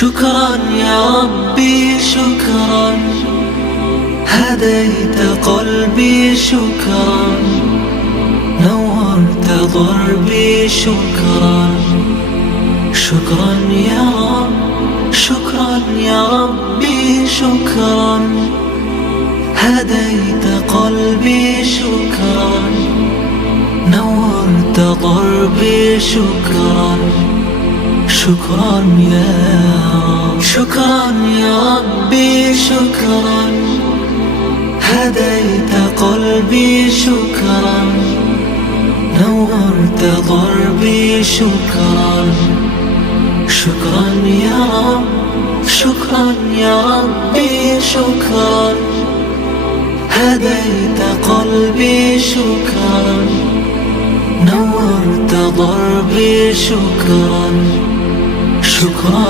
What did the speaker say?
شكرا يا ربي شكرا، هديت قلبي شكرا، نورت ضربي شكرا. شكرا يا رب، شكرا يا ربي شكرا، هديت قلبي شكرا، نورت ضربي شكرا. شكرا يا رب، شكرا يا ربي شكرا، هديت قلبي شكرا، نورت ضربي شكرا. شكرا يا رب، شكرا يا ربي شكرا، هديت قلبي شكرا، نورت ضربي شكرا. شكرا